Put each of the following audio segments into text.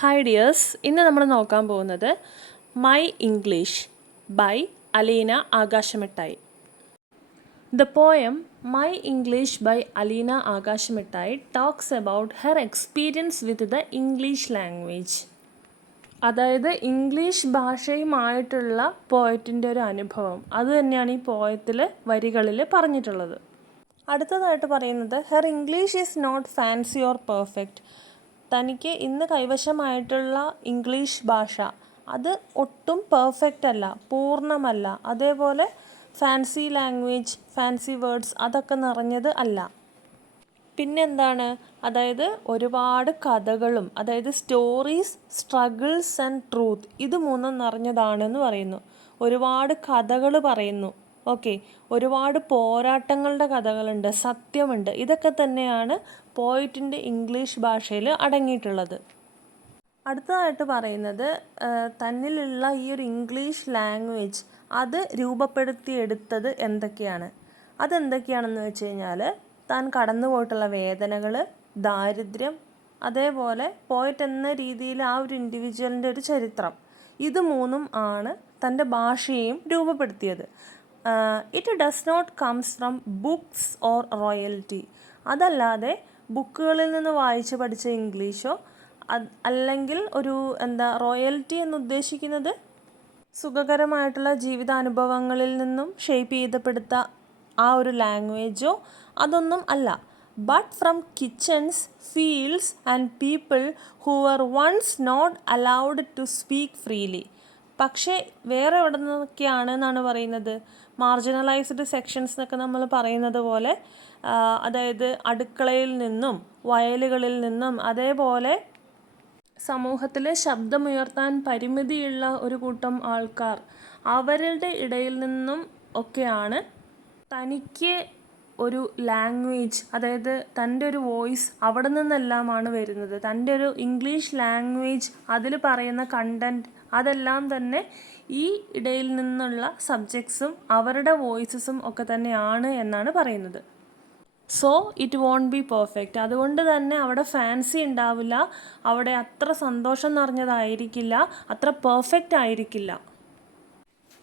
Hi dears, ഇന്ന് നമ്മൾ നോക്കാൻ പോകുന്നത് my English by Aleena Akashamittayi. The poem my English by Aleena Akashamittayi talks about her experience with the English language. അതായത് English ഭാഷയുമായിട്ടുള്ള പോയറ്റിൻ്റെ ഒരു അനുഭവം, അത് തന്നെയാണ് ഈ പോയത്തിൽ വരികളിൽ പറഞ്ഞിട്ടുള്ളത്. അടുത്തതായിട്ട് പറയുന്നത് her English is not fancy or perfect. തനിക്ക് ഇന്ന് കൈവശമായിട്ടുള്ള ഇംഗ്ലീഷ് ഭാഷ അത് ഒട്ടും പെർഫെക്റ്റ് അല്ല, പൂർണ്ണമല്ല. അതേപോലെ ഫാൻസി ലാംഗ്വേജ്, ഫാൻസി വേർഡ്സ് അതൊക്കെ നിറഞ്ഞത് അല്ല. പിന്നെന്താണ്, അതായത് ഒരുപാട് കഥകളും, അതായത് സ്റ്റോറീസ്, സ്ട്രഗിൾസ് ആൻഡ് ട്രൂത്ത്, ഇത് മൂന്നും നിറഞ്ഞതാണെന്ന് പറയുന്നു. ഒരുപാട് കഥകൾ പറയുന്നു. ഓക്കെ, ഒരുപാട് പോരാട്ടങ്ങളുടെ കഥകളുണ്ട്, സത്യമുണ്ട്. ഇതൊക്കെ തന്നെയാണ് പോയിറ്റിൻ്റെ ഇംഗ്ലീഷ് ഭാഷയിൽ അടങ്ങിയിട്ടുള്ളത്. അടുത്തതായിട്ട് പറയുന്നത് തന്നിലുള്ള ഈ ഒരു ഇംഗ്ലീഷ് ലാംഗ്വേജ് അത് രൂപപ്പെടുത്തിയെടുത്തത് എന്തൊക്കെയാണ്. അതെന്തൊക്കെയാണെന്ന് വെച്ച് കഴിഞ്ഞാൽ താൻ കടന്നു പോയിട്ടുള്ള വേദനകൾ, ദാരിദ്ര്യം, അതേപോലെ പോയിട്ട് എന്ന രീതിയിൽ ആ ഒരു ഇൻഡിവിജ്വലിൻ്റെ ഒരു ചരിത്രം, ഇത് മൂന്നും ആണ് തൻ്റെ ഭാഷയെയും രൂപപ്പെടുത്തിയത്. It does not comes from books or royalty. അതല്ലാതെ ബുക്കുകളിൽ നിന്ന് വായിച്ച് പഠിച്ച ഇംഗ്ലീഷോ അല്ലെങ്കിൽ ഒരു റോയൽറ്റി എന്ന് ഉദ്ദേശിക്കുന്നത് സുഖകരമായിട്ടുള്ള ജീവിതാനുഭവങ്ങളിൽ നിന്നും ഷേപ്പ് ചെയ്തപ്പെടുത്ത ആ ഒരു ലാംഗ്വേജോ അതൊന്നും അല്ല. But from kitchens, fields and people who were once not allowed to speak freely. പക്ഷേ വേറെ എവിടെ നിന്നൊക്കെയാണ് എന്നാണ് പറയുന്നത്, മാർജിനലൈസ്ഡ് സെക്ഷൻസ് എന്നൊക്കെ നമ്മൾ പറയുന്നത് പോലെ, അതായത് അടുക്കളയിൽ നിന്നും, വയലുകളിൽ നിന്നും, അതേപോലെ സമൂഹത്തിൽ ശബ്ദമുയർത്താൻ പരിമിതിയുള്ള ഒരു കൂട്ടം ആൾക്കാർ, അവരുടെ ഇടയിൽ നിന്നും ഒക്കെയാണ് തനിക്ക് ഒരു ലാംഗ്വേജ്, അതായത് തൻ്റെ ഒരു വോയിസ് അവിടെ നിന്നെല്ലാമാണ് വരുന്നത്. തൻ്റെ ഒരു ഇംഗ്ലീഷ് ലാംഗ്വേജ്, അതിൽ പറയുന്ന കണ്ടൻറ്റ്, അതെല്ലാം തന്നെ ഈ ഇടയിൽ നിന്നുള്ള സബ്ജക്ട്സും അവരുടെ വോയിസസും ഒക്കെ തന്നെയാണ് എന്നാണ് പറയുന്നത്. So it won't be perfect. അതുകൊണ്ട് തന്നെ അവിടെ ഫാൻസി ഉണ്ടാവില്ല, അവിടെ അത്ര സന്തോഷം നിറഞ്ഞതായിരിക്കില്ല, അത്ര പെർഫെക്റ്റ് ആയിരിക്കില്ല.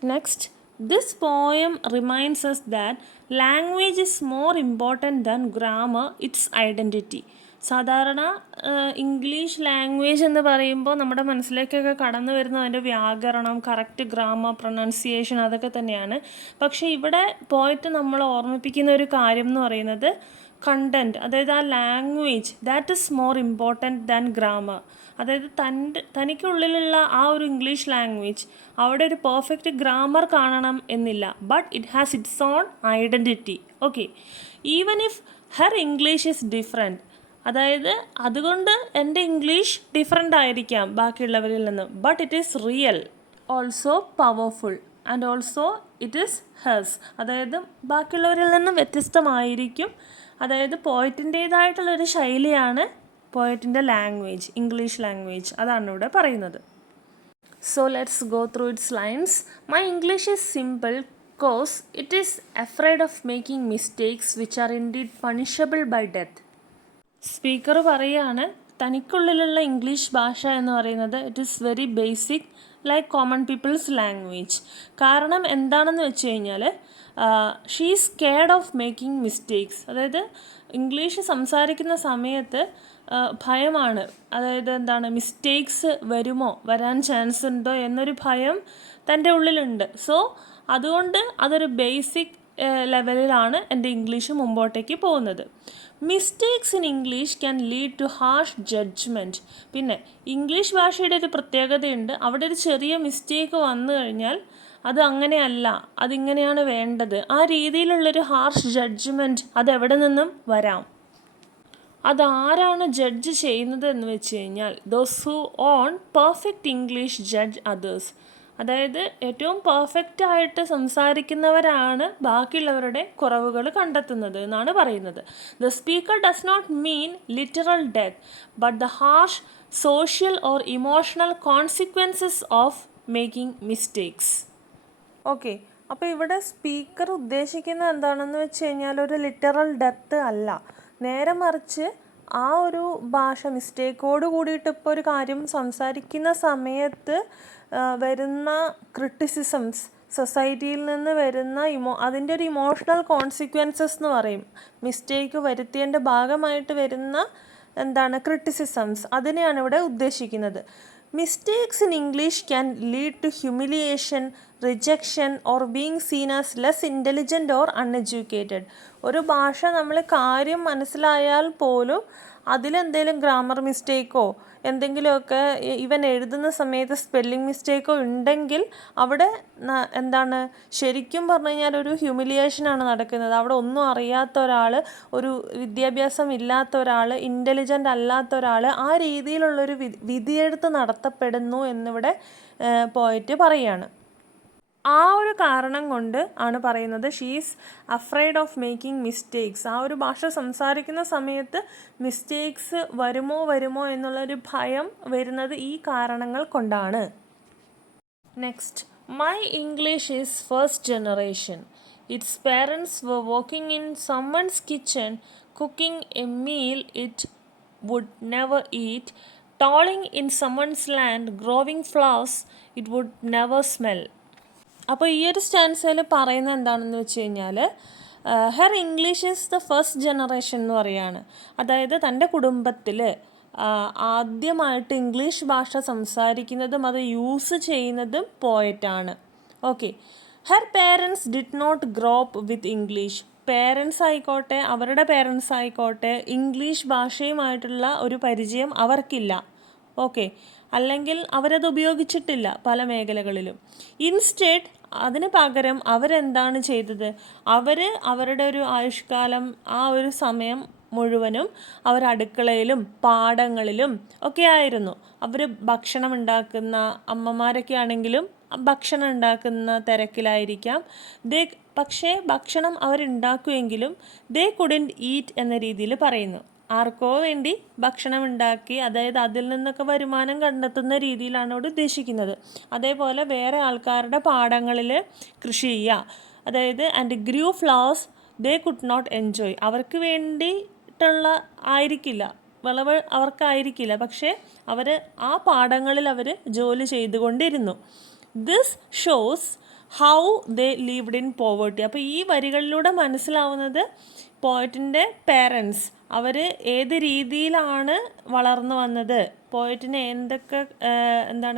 Next, this poem reminds us that language is more important than grammar, its identity. സാധാരണ ഇംഗ്ലീഷ് ലാംഗ്വേജ് എന്ന് പറയുമ്പോൾ നമ്മുടെ മനസ്സിലേക്കൊക്കെ കടന്നു വരുന്ന അതിൻ്റെ വ്യാകരണം, കറക്റ്റ് ഗ്രാമർ, പ്രൊനൗൺസിയേഷൻ, അതൊക്കെ തന്നെയാണ്. പക്ഷേ ഇവിടെ പോയിട്ട് നമ്മൾ ഓർമ്മിപ്പിക്കുന്ന ഒരു കാര്യം എന്ന് പറയുന്നത് കണ്ടൻറ്റ്, അതായത് ആ language that is more important than grammar. അതായത് തനിക്കുള്ളിലുള്ള ആ ഒരു ഇംഗ്ലീഷ് ലാംഗ്വേജ് അവിടെ ഒരു പെർഫെക്റ്റ് ഗ്രാമർ കാണണം എന്നില്ല, but it has it's on identity. Okay, even if her English is different. അതായത് അതുകൊണ്ട് എൻ്റെ ഇംഗ്ലീഷ് ഡിഫറെൻ്റ് ആയിരിക്കാം ബാക്കിയുള്ളവരിൽ നിന്ന്, but it is real, also powerful and also it is hers. അതായത് ബാക്കിയുള്ളവരിൽ നിന്നും വ്യത്യസ്തമായിരിക്കും. അതായത് പോയറ്റിൻ്റേതായിട്ടുള്ളൊരു ശൈലിയാണ് പോയറ്റിൻ്റെ ലാംഗ്വേജ്, ഇംഗ്ലീഷ് ലാംഗ്വേജ്, അതാണ് ഇവിടെ പറയുന്നത്. So let's go through its lines. My English is simple cause it is afraid of making mistakes which are indeed punishable by death. Speaker പറയുകയാണ് തനിക്കുള്ളിലുള്ള ഇംഗ്ലീഷ് ഭാഷ എന്ന് പറയുന്നത് it is very basic like common people's language. കാരണം എന്താണെന്ന് വെച്ച് കഴിഞ്ഞാൽ she is scared of making mistakes. അതായത് ഇംഗ്ലീഷ് സംസാരിക്കുന്ന സമയത്ത് ഭയമാണ്. അതായത് മിസ്റ്റേക്സ് വരുമോ, വരാൻ ചാൻസ് ഉണ്ടോ എന്നൊരു ഭയം തൻ്റെ ഉള്ളിലുണ്ട്. സോ അതുകൊണ്ട് അതൊരു ബേസിക് ലെവലിലാണ് എൻ്റെ ഇംഗ്ലീഷ് മുമ്പോട്ടേക്ക് പോകുന്നത്. Mistakes in English can lead to harsh judgment. പിന്നെ ഇംഗ്ലീഷ് ഭാഷയുടെ ഒരു പ്രത്യേകതയുണ്ട്, അവിടെ ഒരു ചെറിയ മിസ്റ്റേക്ക് വന്നു കഴിഞ്ഞാൽ അത് അങ്ങനെയല്ല, അതിങ്ങനെയാണ് വേണ്ടത്, ആ രീതിയിലുള്ളൊരു ഹാർഷ് ജഡ്ജ്മെൻറ്റ് അതെവിടെ നിന്നും വരാം. അതാരാണ് ജഡ്ജ് ചെയ്യുന്നത് എന്ന് വെച്ച് കഴിഞ്ഞാൽ those who own perfect English judge others. അതായത് ഏറ്റവും പെർഫെക്റ്റായിട്ട് സംസാരിക്കുന്നവരാണ് ബാക്കിയുള്ളവരുടെ കുറവുകൾ കണ്ടെത്തുന്നത് എന്നാണ് പറയുന്നത്. The speaker does not mean literal death but the harsh social or emotional consequences of making mistakes. Okay, അപ്പോൾ ഇവിടെ സ്പീക്കർ ഉദ്ദേശിക്കുന്നത് എന്താണെന്ന് വെച്ച് കഴിഞ്ഞാൽ ഒരു ലിറ്ററൽ ഡെത്ത് അല്ല, നേരെ മറിച്ച് ആ ഒരു ഭാഷ മിസ്റ്റേക്കോട് കൂടിയിട്ട് ഇപ്പോൾ ഒരു കാര്യം സംസാരിക്കുന്ന സമയത്ത് വരുന്ന ക്രിറ്റിസിസംസ്, സൊസൈറ്റിയിൽ നിന്ന് വരുന്ന അതിൻ്റെ ഒരു ഇമോഷണൽ കോൺസിക്വൻസസ് എന്ന് പറയും. മിസ്റ്റേക്ക് വരുത്തിയതിൻ്റെ ഭാഗമായിട്ട് വരുന്ന ക്രിറ്റിസിസംസ്, അതിനെയാണ് ഇവിടെ ഉദ്ദേശിക്കുന്നത്. Mistakes in English can lead to humiliation, rejection or being seen as less intelligent or uneducated. ഒരു ഭാഷ നമ്മൾ കാര്യം മനസ്സിലായാൽ പോലും അതിലെന്തെങ്കിലും ഗ്രാമർ മിസ്റ്റേക്കോ എന്തെങ്കിലുമൊക്കെ ഇവൻ എഴുതുന്ന സമയത്ത് സ്പെല്ലിംഗ് മിസ്റ്റേക്കോ ഉണ്ടെങ്കിൽ അവിടെ ശരിക്കും പറഞ്ഞു കഴിഞ്ഞാൽ ഒരു ഹ്യൂമിലിയേഷനാണ് നടക്കുന്നത്. അവിടെ ഒന്നും അറിയാത്ത ഒരാൾ, ഒരു വിദ്യാഭ്യാസം ഇല്ലാത്ത ഒരാൾ, ഇൻ്റലിജൻ്റ് അല്ലാത്ത ഒരാൾ, ആ രീതിയിലുള്ളൊരു വിധിയെഴുത്ത് നടത്തപ്പെടുന്നു എന്നിവിടെ പോയിട്ട് പറയുകയാണ്. ആ ഒരു കാരണം കൊണ്ട് ആണ് പറയുന്നത് she is afraid of making mistakes. ആ ഒരു ഭാഷ സംസാരിക്കുന്ന സമയത്ത് മിസ്റ്റേക്സ് വരുമോ എന്നുള്ളൊരു ഭയം വരുന്നത് ഈ കാരണങ്ങൾ കൊണ്ടാണ്. Next, my English is first generation. It's parents were working in someone's kitchen, cooking a meal it would never eat, toiling in someone's land, growing flowers it would never smell. അപ്പോൾ ഈ ഒരു സ്റ്റാൻസയിൽ പറയുന്നത് എന്താണെന്ന് വെച്ച് കഴിഞ്ഞാൽ her English is the first generation എന്ന് പറയുകയാണ്. അതായത് തൻ്റെ കുടുംബത്തിൽ ആദ്യമായിട്ട് ഇംഗ്ലീഷ് ഭാഷ സംസാരിക്കുന്നതും അത് യൂസ് ചെയ്യുന്നതും പോയറ്റാണ്. Okay, her parents did not grow up with English. Parents ആയിക്കോട്ടെ, അവരുടെ പേരൻസ് ആയിക്കോട്ടെ, ഇംഗ്ലീഷ് ഭാഷയുമായിട്ടുള്ള ഒരു പരിചയം അവർക്കില്ല. ഓക്കെ, അല്ലെങ്കിൽ അവരത് ഉപയോഗിച്ചിട്ടില്ല പല മേഖലകളിലും. ഇൻസ്റ്റെഡ് അതിന് പകരം അവരെന്താണ് ചെയ്തത്? അവരുടെ ഒരു ആയുഷ്കാലം, ആ ഒരു സമയം മുഴുവനും അവർ അടുക്കളയിലും പാടങ്ങളിലും ഒക്കെ ആയിരുന്നു. അവർ ഭക്ഷണം ഉണ്ടാക്കുന്ന അമ്മമാരൊക്കെ ആണെങ്കിലും ഭക്ഷണം ഉണ്ടാക്കുന്ന തിരക്കിലായിരിക്കാം. പക്ഷേ ഭക്ഷണം അവരുണ്ടാക്കുമെങ്കിലും ദേ കുഡൻറ്റ് ഈറ്റ് എന്ന രീതിയിൽ പറയുന്നു. ആർക്കോ വേണ്ടി ഭക്ഷണം ഉണ്ടാക്കി, അതായത് അതിൽ നിന്നൊക്കെ വരുമാനം കണ്ടെത്തുന്ന രീതിയിലാണ് ഇവിടെ ഉദ്ദേശിക്കുന്നത്. അതേപോലെ വേറെ ആൾക്കാരുടെ പാടങ്ങളിൽ കൃഷി ചെയ്യുക, അതായത് and grew flowers they could not enjoy. അവർക്ക് വേണ്ടിയിട്ടുള്ള ആയിരിക്കില്ല, വിളവ് അവർക്കായിരിക്കില്ല, പക്ഷേ അവർ ആ പാടങ്ങളിൽ അവർ ജോലി ചെയ്തുകൊണ്ടിരുന്നു. This shows how they lived in poverty. അപ്പോൾ ഈ വരികളിലൂടെ മനസ്സിലാവുന്നത് പോയറ്റിൻ്റെ പേരൻസ് അവർ ഏത് രീതിയിലാണ് വളർന്നു വന്നത്, പോയറ്റിനെ എന്തൊക്കെ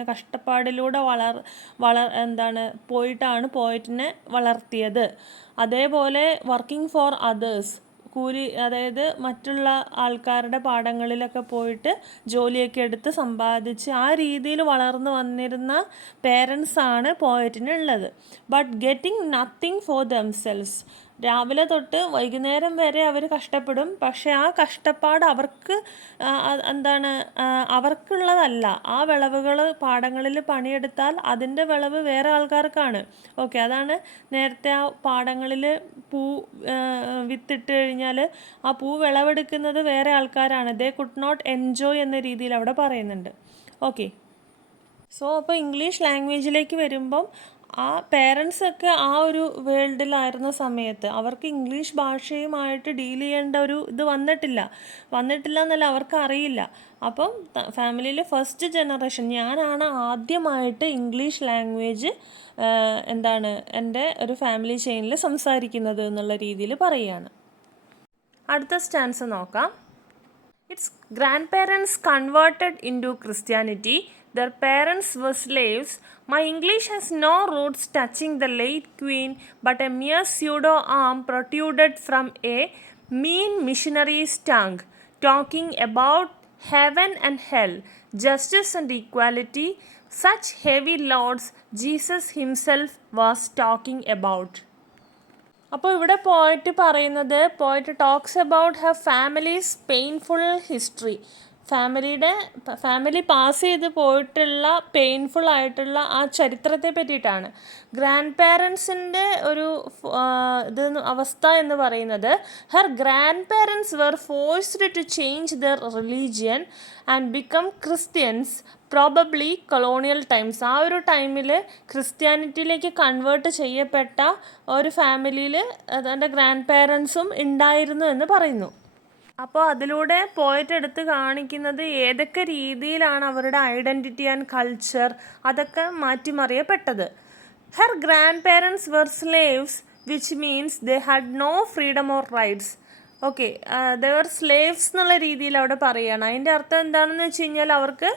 കഷ്ടപ്പാടിലൂടെ പോയിട്ടാണ് പോയറ്റിനെ വളർത്തിയത്. അതേപോലെ വർക്കിംഗ് ഫോർ അതേഴ്സ്, കൂലി, അതായത് മറ്റുള്ള ആൾക്കാരുടെ പാടങ്ങളിലൊക്കെ പോയിട്ട് ജോലിയൊക്കെ എടുത്ത് സമ്പാദിച്ച് ആ രീതിയിൽ വളർന്നു വന്നിരുന്ന പേരൻസാണ് പോയറ്റിനുള്ളത്. But getting nothing for themselves. രാവിലെ തൊട്ട് വൈകുന്നേരം വരെ അവർ കഷ്ടപ്പെടും, പക്ഷേ ആ കഷ്ടപ്പാട് അവർക്കുള്ളതല്ല. ആ വിളവുകൾ പാടങ്ങളിൽ പണിയെടുത്താൽ അതിൻ്റെ വിളവ് വേറെ ആൾക്കാർക്കാണ്. ഓക്കെ, അതാണ് നേരത്തെ ആ പാടങ്ങളിൽ വിത്തിട്ട് കഴിഞ്ഞാൽ ആ പൂ വിളവെടുക്കുന്നത് വേറെ ആൾക്കാരാണ്. ദേ കുഡ് നോട്ട് എൻജോയ് എന്ന രീതിയിൽ അവിടെ പറയുന്നുണ്ട്. ഓക്കെ, സോ അപ്പോൾ ഇംഗ്ലീഷ് ലാംഗ്വേജിലേക്ക് വരുമ്പം ആ പേരൻസൊക്കെ ആ ഒരു വേൾഡിലായിരുന്ന സമയത്ത് അവർക്ക് ഇംഗ്ലീഷ് ഭാഷയുമായിട്ട് ഡീൽ ചെയ്യേണ്ട ഒരു ഇത് വന്നിട്ടില്ല എന്നല്ല, അവർക്ക് അറിയില്ല. അപ്പം ഫാമിലിയിൽ ഫസ്റ്റ് ജനറേഷൻ ഞാനാണ് ആദ്യമായിട്ട് ഇംഗ്ലീഷ് ലാംഗ്വേജ് എൻ്റെ ഒരു ഫാമിലി ചെയിനിൽ സംസാരിക്കുന്നത് എന്നുള്ള രീതിയിൽ പറയുകയാണ്. അടുത്ത സ്റ്റാൻസ് നോക്കാം. It's grandparents converted into Christianity. Their parents were slaves. My English has no roots touching the late queen, but a mere pseudo-arm protruded from a mean missionary's tongue, talking about heaven and hell, justice and equality. Such heavy loads Jesus himself was talking about. അപ്പോൾ ഇവിടെ പോയിട്ട് talks about Har families painful history. Family pass ചെയ്ത് പോയിട്ടുള്ള painful ആയിട്ടുള്ള ആ ചരിത്രത്തെ പറ്റിയിട്ടാണ്. Grand പേരൻസിൻ്റെ ഒരു അവസ്ഥ എന്ന് പറയുന്നത്, her grandparents were forced to change their religion and become Christians, probably colonial times. ആ ഒരു ടൈമിൽ ക്രിസ്ത്യാനിറ്റിയിലേക്ക് കൺവേർട്ട് ചെയ്യപ്പെട്ട ഒരു ഫാമിലിയിൽ തൻ്റെ ഗ്രാൻഡ് പേരൻസും ഉണ്ടായിരുന്നു എന്ന് പറയുന്നു. അപ്പോൾ അതിലൂടെ പോയിട്ട് എടുത്ത് കാണിക്കുന്നത് ഏതൊക്കെ രീതിയിലാണ് അവരുടെ ഐഡൻറ്റിറ്റി ആൻഡ് കൾച്ചർ അതൊക്കെ മാറ്റിമറിയപ്പെട്ടത്. Her grandparents were slaves which means they had no freedom or rights. Okay, they were slaves എന്നുള്ള രീതിയിൽ അവിടെ പറയുകയാണ്. അതിൻ്റെ അർത്ഥം എന്താണെന്ന് വെച്ച് കഴിഞ്ഞാൽ അവർക്ക്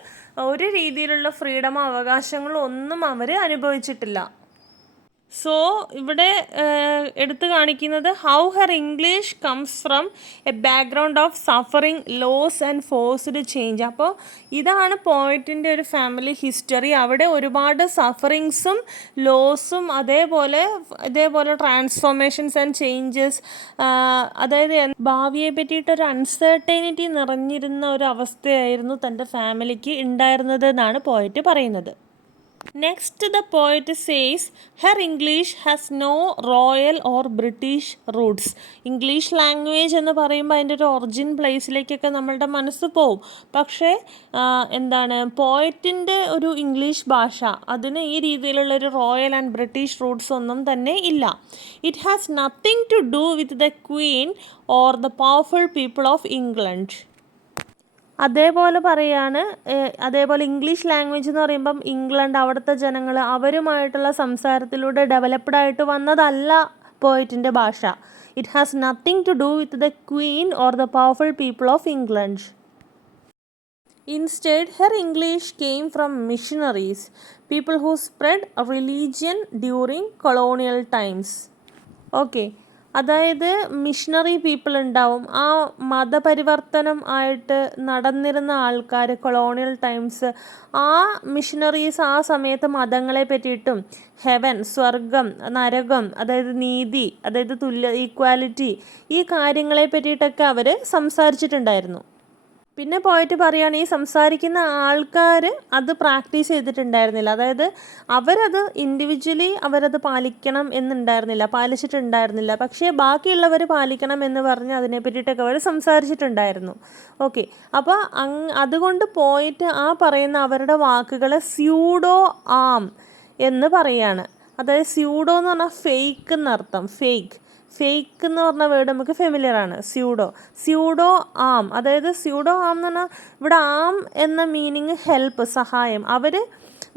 ഒരു രീതിയിലുള്ള ഫ്രീഡമോ അവകാശങ്ങളോ ഒന്നും അവർ അനുഭവിച്ചിട്ടില്ല. സോ ഇവിടെ എടുത്തു കാണിക്കുന്നത് how her English comes from a background of suffering, loss and forced change. അപ്പോൾ ഇതാണ് പോയിറ്റിൻ്റെ ഒരു ഫാമിലി ഹിസ്റ്ററി. അവിടെ ഒരുപാട് സഫറിങ്സും ലോസും അതേപോലെ ട്രാൻസ്ഫോർമേഷൻസ് ആൻഡ് ചേഞ്ചസ്, അതായത് ഭാവിയെ പറ്റിയിട്ടൊരു അൺസർട്ടനിറ്റി നിറഞ്ഞിരുന്ന ഒരു അവസ്ഥയായിരുന്നു തൻ്റെ ഫാമിലിക്ക് ഉണ്ടായിരുന്നത് എന്നാണ് പോയിറ്റ് പറയുന്നത്. Next, the poet says, her English has no royal or British roots. English language എന്ന് പറയുമ്പോൾ അതിൻ്റെ ഒരു ഒറിജിൻ പ്ലേസിലേക്കൊക്കെ നമ്മളുടെ മനസ്സ് പോവും. പക്ഷേ പോയറ്റിൻ്റെ ഒരു ഇംഗ്ലീഷ് ഭാഷ അതിന് ഈ രീതിയിലുള്ളൊരു റോയൽ ആൻഡ് ബ്രിട്ടീഷ് റൂട്ട്സ് ഒന്നും തന്നെ ഇല്ല. It has nothing to do with the queen or the powerful people of England. അതേപോലെ ഇംഗ്ലീഷ് ലാംഗ്വേജ് എന്ന് പറയുമ്പം ഇംഗ്ലണ്ട്, അവിടുത്തെ ജനങ്ങൾ അവരുമായിട്ടുള്ള സംസാരത്തിലൂടെ ഡെവലപ്ഡ് ആയിട്ട് വന്നതല്ല പോയറ്റിൻ്റെ ഭാഷ. It has nothing to do with the queen or the powerful people of England. Instead her English came from missionaries, people who spread religion during colonial times. Okay, അതായത് മിഷണറി പീപ്പിൾ ഉണ്ടാവും, ആ മതപരിവർത്തനം ആയിട്ട് നടന്നിരുന്ന ആൾക്കാർ കൊളോണിയൽ ടൈംസ്. ആ missionaries ആ സമയത്ത് മതങ്ങളെ പറ്റിയിട്ടും ഹെവൻ, സ്വർഗം, നരകം, അതായത് നീതി, അതായത് ഈക്വാലിറ്റി, ഈ കാര്യങ്ങളെ പറ്റിയിട്ടൊക്കെ അവർ സംസാരിച്ചിട്ടുണ്ടായിരുന്നു. പിന്നെ പോയിട്ട് പറയുകയാണ് ഈ സംസാരിക്കുന്ന ആൾക്കാർ അത് പ്രാക്ടീസ് ചെയ്തിട്ടുണ്ടായിരുന്നില്ല. അതായത് അവരത് ഇൻഡിവിജ്വലി അവരത് പാലിക്കണം പാലിച്ചിട്ടുണ്ടായിരുന്നില്ല. പക്ഷേ ബാക്കിയുള്ളവർ പാലിക്കണം എന്ന് പറഞ്ഞ് അതിനെ പറ്റിയിട്ടൊക്കെ അവർ സംസാരിച്ചിട്ടുണ്ടായിരുന്നു. ഓക്കെ, അപ്പോൾ അതുകൊണ്ട് പോയിട്ട് ആ പറയുന്ന അവരുടെ വാക്കുകളെ സ്യൂഡോ ആം എന്ന് പറയാണ്. അതായത് സ്യൂഡോ എന്ന് പറഞ്ഞാൽ ഫേക്ക് എന്നർത്ഥം. ഫേക്ക് എന്ന് പറഞ്ഞ വേർഡ് നമുക്ക് ഫെമിലിയർ ആണ്. സ്യൂഡോ ആം, അതായത് സ്യൂഡോ ആം എന്ന് പറഞ്ഞാൽ ഇവിടെ ആം എന്ന മീനിങ് ഹെൽപ്പ്, സഹായം. അവർ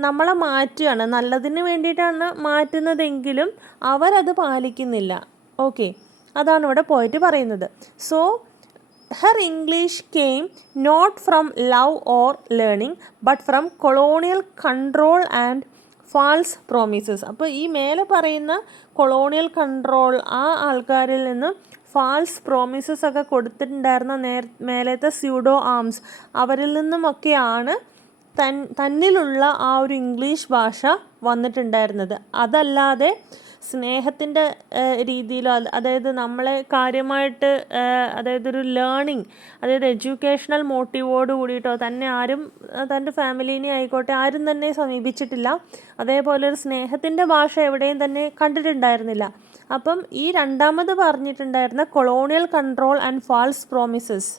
നമ്മളെ മാറ്റുകയാണ്, നല്ലതിന് വേണ്ടിയിട്ടാണ് മാറ്റുന്നതെങ്കിലും അവരത് പാലിക്കുന്നില്ല. ഓക്കെ, അതാണ് ഇവിടെ പോയിട്ട് പറയുന്നത്. So her English came not from love or learning but from colonial control and false promises. അപ്പോൾ ഈ മേലെ പറയുന്ന കൊളോണിയൽ കൺട്രോൾ, ആ ആൾക്കാരിൽ നിന്ന് ഫാൾസ് പ്രോമിസസ് ഒക്കെ കൊടുത്തിട്ടുണ്ടായിരുന്ന മേലത്തെ സ്യൂഡോ ആംസ്, അവരിൽ നിന്നുമൊക്കെയാണ് തന്നിലുള്ള ആ ഒരു ഇംഗ്ലീഷ് ഭാഷ വന്നിട്ടുണ്ടായിരുന്നത്. അതല്ലാതെ സ്നേഹത്തിൻ്റെ രീതിയിലോ, അതായത് നമ്മളെ കാര്യമായിട്ട്, അതായത് ഒരു ലേണിംഗ്, അതായത് എഡ്യൂക്കേഷണൽ മോട്ടീവോട് കൂടിയിട്ടോ തന്നെ ആരും, തൻ്റെ ഫാമിലീനെ ആയിക്കോട്ടെ, ആരും തന്നെ സമീപിച്ചിട്ടില്ല. അതേപോലെ ഒരു സ്നേഹത്തിൻ്റെ ഭാഷ എവിടെയും തന്നെ കണ്ടിട്ടുണ്ടായിരുന്നില്ല. അപ്പം ഈ രണ്ടാമത് പറഞ്ഞിട്ടുണ്ടായിരുന്ന colonial control and false promises,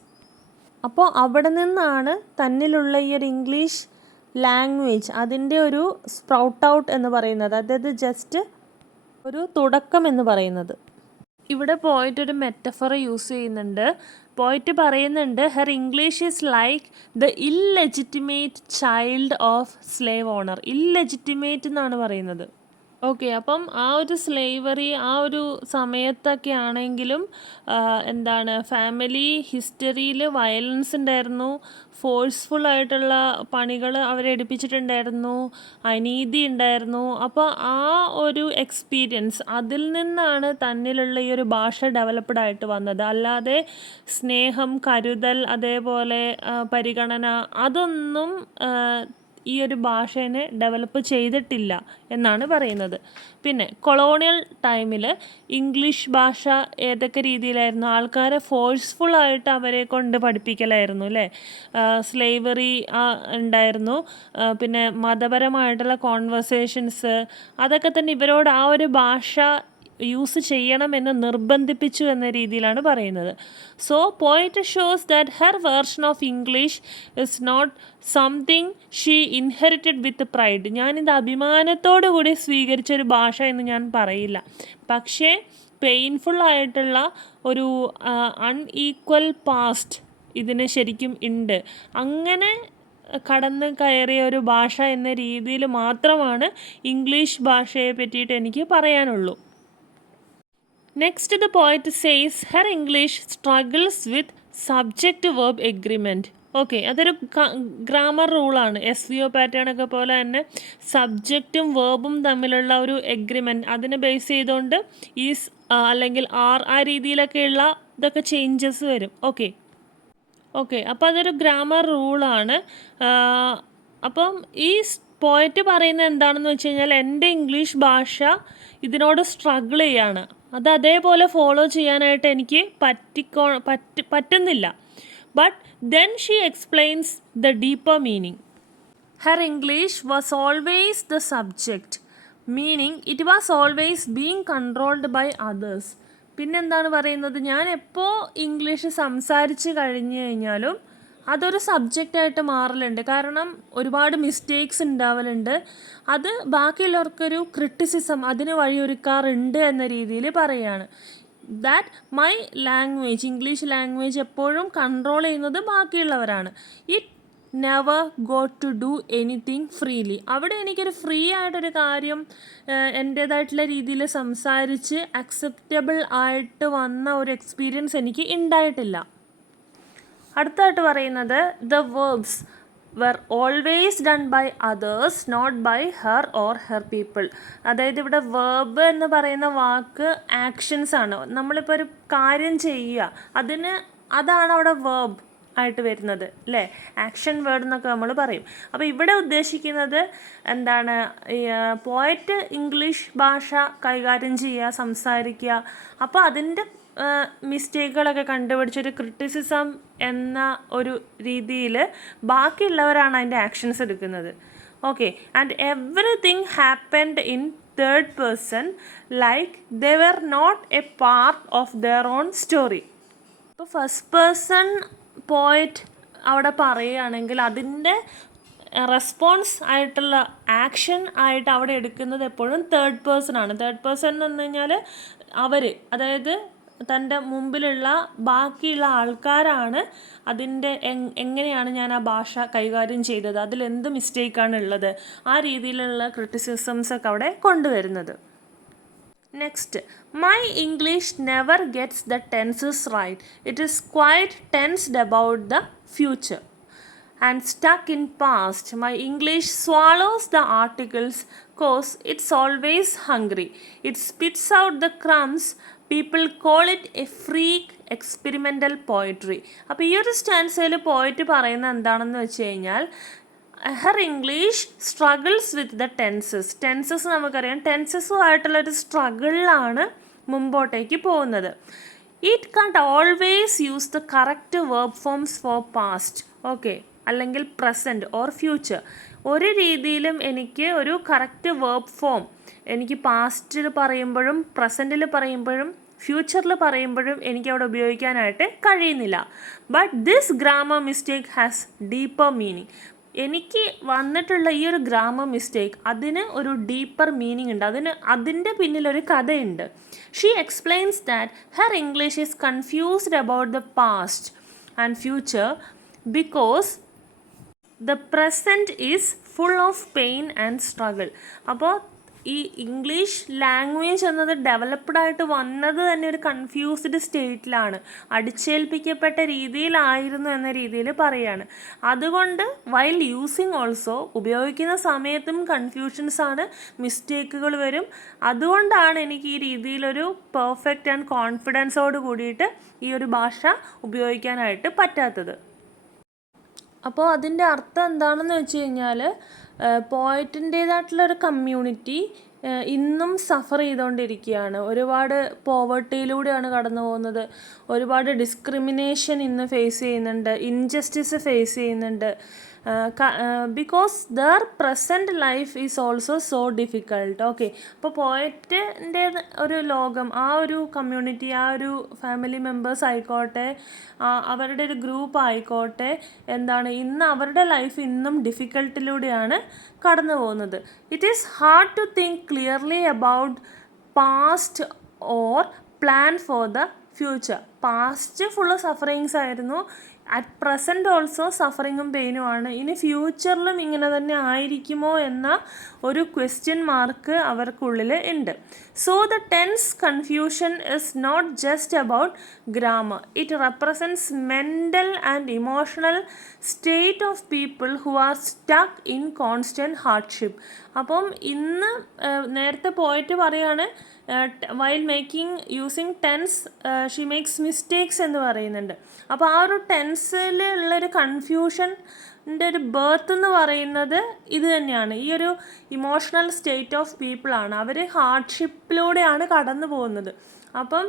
അപ്പോൾ അവിടെ നിന്നാണ് തന്നിലുള്ള ഈ ഒരു ഇംഗ്ലീഷ് ലാംഗ്വേജ് അതിൻ്റെ ഒരു സ്പ്രൗട്ട് ഔട്ട് എന്ന് പറയുന്നത്, അതായത് ജസ്റ്റ് ഒരു തുടക്കം എന്ന് പറയുന്നത്. ഇവിടെ പോയിട്ട് ഒരു മെറ്റഫർ യൂസ് ചെയ്യുന്നുണ്ട്. പോയിട്ട് പറയുന്നുണ്ട് her English is like the illegitimate child of slave owner. Illegitimate എന്നാണ് പറയുന്നത്. ഓക്കെ, അപ്പം ആ ഒരു സ്ലേവറി ആ ഒരു സമയത്തൊക്കെ ആണെങ്കിലും ഫാമിലി ഹിസ്റ്ററിയിൽ വയലൻസ് ഉണ്ടായിരുന്നു, ഫോഴ്സ്ഫുള്ളായിട്ടുള്ള പണികൾ അവരെ എടുപ്പിച്ചിട്ടുണ്ടായിരുന്നു, അനീതി ഉണ്ടായിരുന്നു. അപ്പോൾ ആ ഒരു എക്സ്പീരിയൻസ്, അതിൽ നിന്നാണ് തന്നിലുള്ള ഈ ഒരു ഭാഷ ഡെവലപ്ഡ് ആയിട്ട് വന്നത്. അല്ലാതെ സ്നേഹം, കരുതൽ, അതേപോലെ പരിഗണന, അതൊന്നും ഈ ഒരു ഭാഷേനെ ഡെവലപ്പ് ചെയ്തിട്ടില്ല എന്നാണ് പറയുന്നത്. പിന്നെ കൊളോണിയൽ ടൈമിൽ ഇംഗ്ലീഷ് ഭാഷ ഏതൊക്കെ രീതിയിലായിരുന്നു? ആൾക്കാരെ ഫോഴ്സ്ഫുള്ളായിട്ട് അവരെ കൊണ്ട് പഠിപ്പിക്കലായിരുന്നു അല്ലേ? സ്ലേവറി ഉണ്ടായിരുന്നു. പിന്നെ മതപരമായിട്ടുള്ള കോൺവെർസേഷൻസ്, അതൊക്കെ തന്നെ ഇവരോട് ആ ഒരു ഭാഷ യൂസ് ചെയ്യണമെന്ന് നിർബന്ധിപ്പിച്ചു എന്ന രീതിയിലാണ് പറയുന്നത്. So poet shows that her version of English is not something she inherited with pride. ഞാനിത് അഭിമാനത്തോടു കൂടി സ്വീകരിച്ചൊരു ഭാഷ എന്ന് ഞാൻ പറയില്ല. പക്ഷേ പെയിൻഫുൾ ആയിട്ടുള്ള ഒരു അൺഈക്വൽ പാസ്റ്റ് ഇതിന് ശരിക്കും ഉണ്ട്. അങ്ങനെ കടന്ന് കയറിയ ഒരു ഭാഷ എന്ന രീതിയിൽ മാത്രമാണ് ഇംഗ്ലീഷ് ഭാഷയെ പറ്റിയിട്ട് എനിക്ക് പറയാനുള്ളൂ. Next the poet says her English struggles with subject verb agreement. Okay, അതൊരു ഗ്രാമർ റൂളാണ്. SVO പാറ്റേൺ ഒക്കെ പോലെ തന്നെ സബ്ജക്റ്റും വേർബും തമ്മിലുള്ള ഒരു എഗ്രിമെൻറ്റ്, അതിനെ ബേസ് ചെയ്തുകൊണ്ട് ഈസ് അല്ലെങ്കിൽ ആർ ആ രീതിയിലൊക്കെയുള്ള ഇതൊക്കെ ചേഞ്ചസ് വരും. ഓക്കെ, അപ്പോൾ അതൊരു ഗ്രാമർ റൂളാണ്. അപ്പം ഈ പോയറ്റ് പറയുന്നത് എന്താണെന്ന് വെച്ച് കഴിഞ്ഞാൽ, എൻ്റെ ഇംഗ്ലീഷ് ഭാഷ ഇതിനോട് സ്ട്രഗിൾ ചെയ്യാണ്, അത് അതേപോലെ ഫോളോ ചെയ്യാനായിട്ട് എനിക്ക് പറ്റുന്നില്ല. But then she explains the deeper meaning. Her English was always the subject, meaning it was always being controlled by others. പിന്നെന്താണ് പറയുന്നത്, ഞാൻ എപ്പോൾ ഇംഗ്ലീഷ് സംസാരിച്ച് കഴിഞ്ഞു കഴിഞ്ഞാലും അതൊരു സബ്ജക്റ്റായിട്ട് മാറലുണ്ട്. കാരണം ഒരുപാട് മിസ്റ്റേക്സ് ഉണ്ടാവലുണ്ട്. അത് ബാക്കിയുള്ളവർക്കൊരു ക്രിറ്റിസിസം അതിന് വഴിയൊരുക്കാറുണ്ട് എന്ന രീതിയിൽ പറയുകയാണ്. That my language, English language എപ്പോഴും കൺട്രോൾ ചെയ്യുന്നത് ബാക്കിയുള്ളവരാണ്. It never got to do anything freely. അവിടെ എനിക്കൊരു ഫ്രീ ആയിട്ടൊരു കാര്യം എൻ്റേതായിട്ടുള്ള രീതിയിൽ സംസാരിച്ച് അക്സെപ്റ്റബിൾ ആയിട്ട് വന്ന ഒരു എക്സ്പീരിയൻസ് എനിക്ക് ഉണ്ടായിട്ടില്ല. അടുത്തായിട്ട് പറയുന്നത് the verbs were always done by others, not by her or her people. അതായത് ഇവിടെ വേർബ് എന്ന് പറയുന്ന വാക്ക് ആക്ഷൻസ് ആണ്. നമ്മളിപ്പോൾ ഒരു കാര്യം ചെയ്യുക, അതാണ് അവിടെ വേർബ് ആയിട്ട് വരുന്നത് അല്ലേ, ആക്ഷൻ വേർഡ് എന്നൊക്കെ നമ്മൾ പറയും. അപ്പോൾ ഇവിടെ ഉദ്ദേശിക്കുന്നത് എന്താണ്, പോയറ്റ് ഇംഗ്ലീഷ് ഭാഷ കൈകാര്യം ചെയ്യുക, സംസാരിക്കുക. അപ്പോൾ അതിൻ്റെ മിസ്റ്റേക്കുകളൊക്കെ കണ്ടുപിടിച്ചൊരു ക്രിറ്റിസിസം എന്ന ഒരു രീതിയിൽ ബാക്കിയുള്ളവരാണ് അതിൻ്റെ ആക്ഷൻസ് എടുക്കുന്നത്. Okay, and everything happened in third person like they were not a part of their own story. ഇപ്പോൾ ഫസ്റ്റ് പേഴ്സൺ പോയറ്റ് അവിടെ പറയുകയാണെങ്കിൽ അതിൻ്റെ റെസ്പോൺസ് ആയിട്ടുള്ള ആക്ഷൻ ആയിട്ട് അവിടെ എടുക്കുന്നത് എപ്പോഴും തേർഡ് പേഴ്സൺ ആണ്. തേർഡ് പേഴ്സൺ എന്ന് പറഞ്ഞു കഴിഞ്ഞാൽ അവർ, അതായത് തൻ്റെ മുമ്പിലുള്ള ബാക്കിയുള്ള ആൾക്കാരാണ് അതിൻ്റെ എങ്ങനെയാണ് ഞാൻ ആ ഭാഷ കൈകാര്യം ചെയ്തത്, അതിലെന്ത് മിസ്റ്റേക്കാണ് ഉള്ളത്, ആ രീതിയിലുള്ള ക്രിറ്റിസിസംസൊക്കെ അവിടെ കൊണ്ടുവരുന്നത്. Next, my English never gets the tenses right. It is quite tensed about the future and stuck in past. My English swallows the articles cause it's always hungry. It spits out the crumbs. People call it a freak experimental poetry. അപ്പോൾ ഈ ഒരു സ്റ്റാൻസയിൽ പോയിട്ട് പറയുന്നത് എന്താണെന്ന് വെച്ച് കഴിഞ്ഞാൽ, her English struggles with the tenses നമുക്കറിയാം, ടെൻസസുമായിട്ടുള്ളൊരു സ്ട്രഗിളിലാണ് മുമ്പോട്ടേക്ക് പോകുന്നത്. It can't always use the correct verb forms for past, okay, അല്ലെങ്കിൽ പ്രസൻറ്റ് ഓർ ഫ്യൂച്ചർ. ഒരു രീതിയിലും എനിക്ക് ഒരു കറക്റ്റ് വേർബ് ഫോം എനിക്ക് പാസ്റ്റിൽ പറയുമ്പോഴും പ്രസൻറ്റിൽ പറയുമ്പോഴും ഫ്യൂച്ചറിൽ പറയുമ്പോഴും എനിക്ക് അവിടെ ഉപയോഗിക്കാനായിട്ട് കഴിയുന്നില്ല. But this grammar mistake has deeper meaning. എനിക്ക് വന്നിട്ടുള്ള ഈ ഒരു ഗ്രാമർ മിസ്റ്റേക്ക് അതിന് ഒരു ഡീപ്പർ മീനിങ് ഉണ്ട്, അതിൻ്റെ പിന്നിലൊരു കഥയുണ്ട്. She explains that her English is confused about the past and future because the present is full of pain and struggle. അപ്പോൾ ഈ ഇംഗ്ലീഷ് ലാംഗ്വേജ് എന്നത് ഡെവലപ്ഡ് ആയിട്ട് വന്നത് തന്നെ ഒരു കൺഫ്യൂസ്ഡ് സ്റ്റേറ്റിലാണ്, അടിച്ചേൽപ്പിക്കപ്പെട്ട രീതിയിലായിരുന്നു എന്ന രീതിയിൽ പറയാണ്. അതുകൊണ്ട് വൈൽ യൂസിങ് ഓൾസോ, ഉപയോഗിക്കുന്ന സമയത്തും കൺഫ്യൂഷൻസാണ്, മിസ്റ്റേക്കുകൾ വരും. അതുകൊണ്ടാണ് എനിക്ക് ഈ രീതിയിലൊരു പെർഫെക്റ്റ് ആൻഡ് കോൺഫിഡൻസോട് കൂടിയിട്ട് ഈ ഒരു ഭാഷ ഉപയോഗിക്കാനായിട്ട് പറ്റാത്തത്. അപ്പോൾ അതിൻ്റെ അർത്ഥം എന്താണെന്ന് വെച്ച് കഴിഞ്ഞാൽ, പോയറ്റിൻ്റേതായിട്ടുള്ളൊരു കമ്മ്യൂണിറ്റി ഇന്നും സഫർ ചെയ്തുകൊണ്ടിരിക്കുകയാണ്. ഒരുപാട് പോവർട്ടിയിലൂടെയാണ് കടന്നു പോകുന്നത്. ഒരുപാട് ഡിസ്ക്രിമിനേഷൻ ഇന്ന് ഫേസ് ചെയ്യുന്നുണ്ട്, ഇൻജസ്റ്റിസ് ഫേസ് ചെയ്യുന്നുണ്ട്. Because there present life is also so difficult. Okay, അപ്പോൾ പോയറ്റിൻ്റെ ഒരു ലോകം, ആ ഒരു കമ്മ്യൂണിറ്റി, ആ ഒരു ഫാമിലി മെമ്പേഴ്സ് ആയിക്കോട്ടെ, അവരുടെ ഒരു ഗ്രൂപ്പ് ആയിക്കോട്ടെ, എന്താണ് ഇന്ന് അവരുടെ ലൈഫ് ഇന്നും ഡിഫിക്കൽട്ടിലൂടെയാണ് കടന്നു പോകുന്നത്. It is hard to think clearly about past or plan for the future. Past full sufferings ആയിരുന്നു, അറ്റ് പ്രസൻറ്റ് ഓൾസോ സഫറിങ്ങും പെയിനുമാണ്. ഇനി ഫ്യൂച്ചറിലും ഇങ്ങനെ തന്നെ ആയിരിക്കുമോ എന്ന ഒരു ക്വസ്റ്റ്യൻ മാർക്ക് അവർക്കുള്ളിൽ ഉണ്ട്. So the tense confusion is not just about grammar, it represents mental and emotional state of people who are stuck in constant hardship. അപ്പം ഇന്ന് നേരത്തെ പോയിട്ട് പറയാണ് while making using tense she makes mistakes എന്ന് പറയുന്നുണ്ട്. അപ്പോൾ ആ ഒരു ടെൻസിലുള്ളൊരു കൺഫ്യൂഷൻ്റെ ഒരു ബർത്ത് എന്ന് പറയുന്നത് ഇത് തന്നെയാണ്. ഈ ഒരു ഇമോഷണൽ സ്റ്റേറ്റ് ഓഫ് പീപ്പിളാണ്. അവർ ഹാർഡ്ഷിപ്പിലൂടെയാണ് കടന്നു പോകുന്നത്. അപ്പം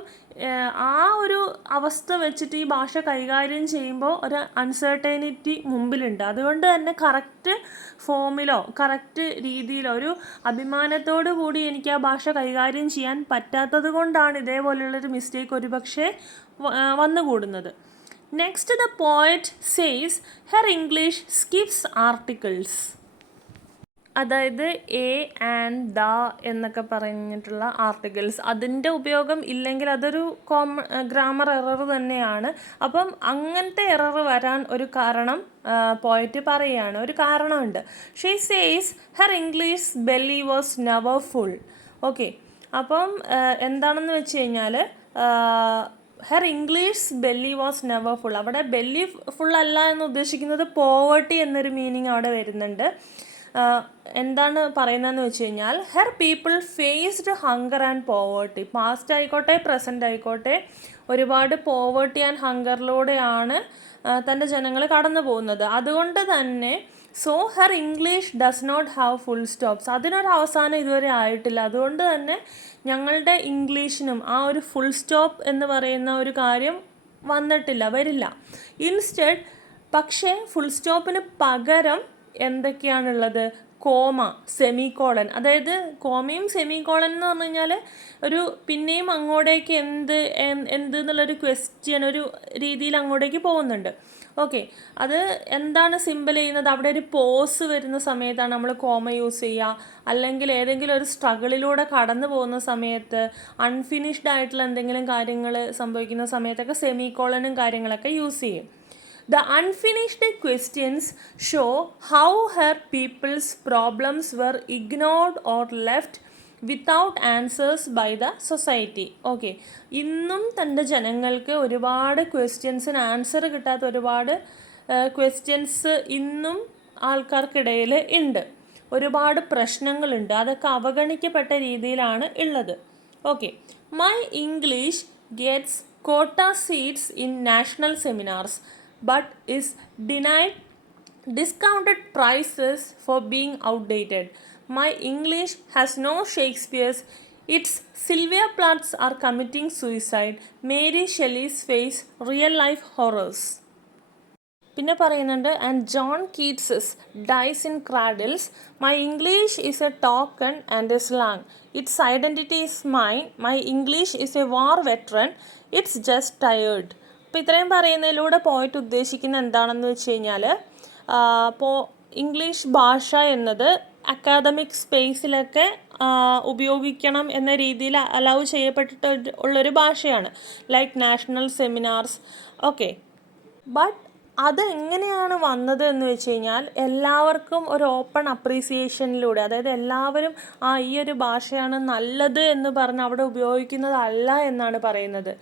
ആ ഒരു അവസ്ഥ വെച്ചിട്ട് ഈ ഭാഷ കൈകാര്യം ചെയ്യുമ്പോൾ ഒരു അൺസർട്ടൈനിറ്റി മുമ്പിലുണ്ട്. അതുകൊണ്ട് തന്നെ കറക്റ്റ് ഫോമിലോ കറക്റ്റ് രീതിയിലോ ഒരു അഭിമാനത്തോടു കൂടി എനിക്ക് ആ ഭാഷ കൈകാര്യം ചെയ്യാൻ പറ്റാത്തത് കൊണ്ടാണ് ഇതേപോലെയുള്ളൊരു മിസ്റ്റേക്ക് ഒരുപക്ഷെ വന്നുകൂടുന്നത്. Next the poet says her English skips articles. അതായത് എ ആൻഡ് ദ എന്നൊക്കെ പറഞ്ഞിട്ടുള്ള ആർട്ടിക്കിൾസ്, അതിൻ്റെ ഉപയോഗം ഇല്ലെങ്കിൽ അതൊരു ഗ്രാമർ എറർ തന്നെയാണ്. അപ്പം അങ്ങനത്തെ എറർ വരാൻ ഒരു കാരണം പോയിട്ട് പറയുകയാണ്, ഒരു കാരണമുണ്ട്. She says her English belly was never full. Okay, അപ്പം എന്താണെന്ന് വെച്ച് കഴിഞ്ഞാൽ her English belly was never full. അവിടെ ബെല്ലി ഫുൾ അല്ല എന്ന് ഉദ്ദേശിക്കുന്നത് പോവർട്ടി എന്നൊരു മീനിങ് അവിടെ വരുന്നുണ്ട്. എന്താണ് പറയുന്നതെന്ന് വെച്ച് കഴിഞ്ഞാൽ her people faced hunger and poverty. Past ആയിക്കോട്ടെ പ്രസൻറ്റ് ആയിക്കോട്ടെ ഒരുപാട് പോവേർട്ടി ആൻഡ് ഹങ്കറിലൂടെയാണ് തൻ്റെ ജനങ്ങൾ കടന്നു പോകുന്നത്. അതുകൊണ്ട് തന്നെ so her English does not have full stops. അതിനൊരു അവസാനം ഇതുവരെ ആയിട്ടില്ല. അതുകൊണ്ട് തന്നെ ഞങ്ങളുടെ ഇംഗ്ലീഷിനും ആ ഒരു ഫുൾ സ്റ്റോപ്പ് എന്ന് പറയുന്ന ഒരു കാര്യം വരില്ല. ഇൻസ്റ്റെഡ് പക്ഷേ ഫുൾ സ്റ്റോപ്പിന് പകരം എന്തൊക്കെയാണുള്ളത്? Comma, semicolon. അതായത് കോമയും സെമിക്കോളൻ എന്ന് പറഞ്ഞു കഴിഞ്ഞാൽ ഒരു പിന്നെയും അങ്ങോട്ടേക്ക് എന്ത് എന്നുള്ളൊരു ക്വസ്റ്റ്യൻ ഒരു രീതിയിൽ അങ്ങോട്ടേക്ക് പോകുന്നുണ്ട്. ഓക്കെ, അത് എന്താണ് സിമ്പിൾ ചെയ്യുന്നത്? അവിടെ ഒരു പോസ് വരുന്ന സമയത്താണ് നമ്മൾ കോമ യൂസ് ചെയ്യുക. അല്ലെങ്കിൽ ഏതെങ്കിലും ഒരു സ്ട്രഗിളിലൂടെ കടന്നു പോകുന്ന സമയത്ത് അൺഫിനിഷ്ഡ് ആയിട്ടുള്ള എന്തെങ്കിലും കാര്യങ്ങൾ സംഭവിക്കുന്ന സമയത്തൊക്കെ സെമിക്കോളനും കാര്യങ്ങളൊക്കെ യൂസ് ചെയ്യും. The unfinished questions show how her people's problems were ignored or left without answers by the society. Okay, ഇന്നും തൻ്റെ ജനങ്ങൾക്ക് ഒരുപാട് ക്വസ്റ്റ്യൻസിന് ആൻസർ കിട്ടാത്ത ഒരുപാട് ക്വസ്റ്റ്യൻസ് ഇന്നും ആൾക്കാർക്കിടയിൽ ഉണ്ട്. ഒരുപാട് പ്രശ്നങ്ങളുണ്ട്, അതൊക്കെ അവഗണിക്കപ്പെട്ട രീതിയിലാണ് ഉള്ളത്. Okay, my English gets quota seats in national seminars but is denied discounted prices for being outdated. My English has no Shakespeare's. Its Sylvia Plaths are committing suicide. Mary Shelley's face real life horrors. പിന്നെ പറയുന്നുണ്ട് and John Keats's dies in cradles. My English is a token and a slang. Its identity is mine. My English is a war veteran. It's just tired. അപ്പോൾ ഇത്രയും പറയുന്നതിലൂടെ പോയിട്ട് ഉദ്ദേശിക്കുന്നത് എന്താണെന്ന് വെച്ച് കഴിഞ്ഞാൽ English ഭാഷ എന്നത് അക്കാദമിക് സ്പേസിലൊക്കെ ഉപയോഗിക്കണം എന്ന രീതിയിൽ അലൗ ചെയ്യപ്പെട്ടിട്ട് ഉള്ളൊരു ഭാഷയാണ്, like national seminars. Okay, but അതെങ്ങനെയാണ് വന്നത് എന്ന് വെച്ച് കഴിഞ്ഞാൽ എല്ലാവർക്കും ഒരു ഓപ്പൺ അപ്രീസിയേഷനിലൂടെ, അതായത് എല്ലാവരും ഈ ഒരു ഭാഷയാണ് നല്ലത് എന്ന് പറഞ്ഞ് അവിടെ ഉപയോഗിക്കുന്നതല്ല എന്നാണ് പറയുന്നത്.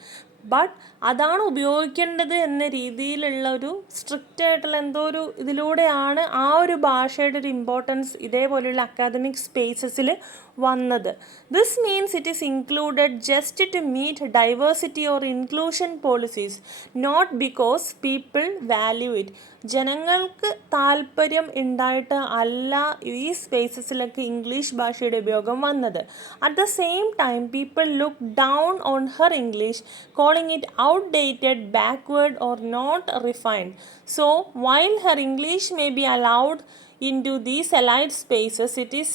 ബട്ട് അതാണ് ഉപയോഗിക്കേണ്ടത് എന്ന രീതിയിലുള്ള ഒരു സ്ട്രിക്റ്റ് ആയിട്ടുള്ള എന്തോ ഒരു ഇതിലൂടെയാണ് ആ ഒരു ഭാഷയുടെ ഒരു ഇമ്പോർട്ടൻസ് ഇതേപോലെയുള്ള അക്കാദമിക് സ്പേസസിൽ വന്നത്. This means it is included just to meet diversity or inclusion policies, not because people value it. ജനങ്ങൾക്ക് താല്പര്യം ഉണ്ടായിട്ട് അല്ല ഈ സ്പേസസിലൊക്കെ ഇംഗ്ലീഷ് ഭാഷയുടെ ഉപയോഗം വന്നത്. At the same time people look down on her English, calling it outdated, backward or not refined. So while her English may be allowed into these allied spaces, it is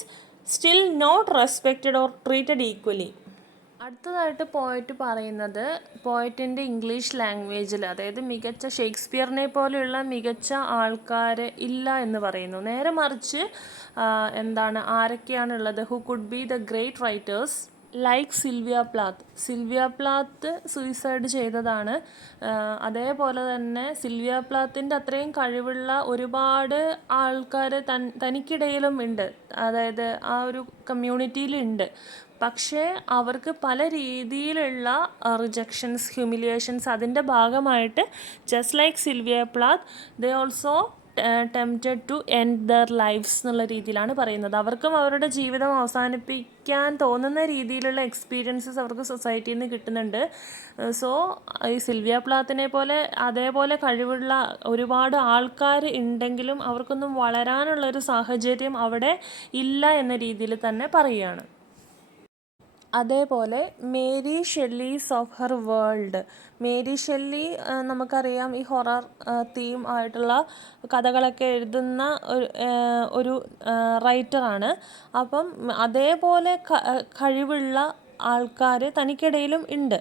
still not respected or treated equally. അടുത്തതായിട്ട് പോയിട്ട് പറയുന്നത് പോയിറ്റിൻ്റെ English ലാംഗ്വേജിൽ, അതായത് മികച്ച ഷേക്സ്പിയറിനെ പോലെയുള്ള മികച്ച ആൾക്കാർ ഇല്ല എന്ന് പറയുന്നു. നേരെ മറിച്ച് ആരൊക്കെയാണുള്ളത്? Who could be the great writers? Like Sylvia Plath suicide ചെയ്തതാണ്. അതേപോലെ തന്നെ സിൽവിയ പ്ലാത്തിൻ്റെ അത്രയും കഴിവുള്ള ഒരുപാട് ആൾക്കാർ തനിക്കിടയിലും ഉണ്ട്, അതായത് ആ ഒരു കമ്മ്യൂണിറ്റിയിലുണ്ട്. പക്ഷേ അവർക്ക് പല രീതിയിലുള്ള റിജക്ഷൻസ്, ഹ്യൂമിലിയേഷൻസ് അതിൻ്റെ ഭാഗമായിട്ട് just like Sylvia Plath they also tempted to end their lifes എന്നുള്ള രീതിയിലാണ് പറയുന്നത്. അവർക്കും അവരുടെ ജീവിതം അവസാനിപ്പിക്കാൻ തോന്നുന്ന രീതിയിലുള്ള എക്സ്പീരിയൻസസ് അവർക്ക് സൊസൈറ്റിയിൽ നിന്ന് കിട്ടുന്നുണ്ട്. സോ ഈ സിൽവിയ പ്ലാത്തിനെ പോലെ അതേപോലെ കഴിവുള്ള ഒരുപാട് ആൾക്കാർ ഉണ്ടെങ്കിലും അവർക്കൊന്നും വളരാനുള്ളൊരു സാഹചര്യം അവിടെ ഇല്ല എന്ന രീതിയിൽ തന്നെ പറയുകയാണ്. അതേപോലെ Mary Shelley's of her world. Mary Shelley നമുക്കറിയാം ഈ ഹൊറർ തീം ആയിട്ടുള്ള കഥകളൊക്കെ എഴുതുന്ന ഒരു റൈറ്ററാണ്. അപ്പം അതേപോലെ കഴിവുള്ള ആൾക്കാർ തനിക്കിടയിലും ഉണ്ട്.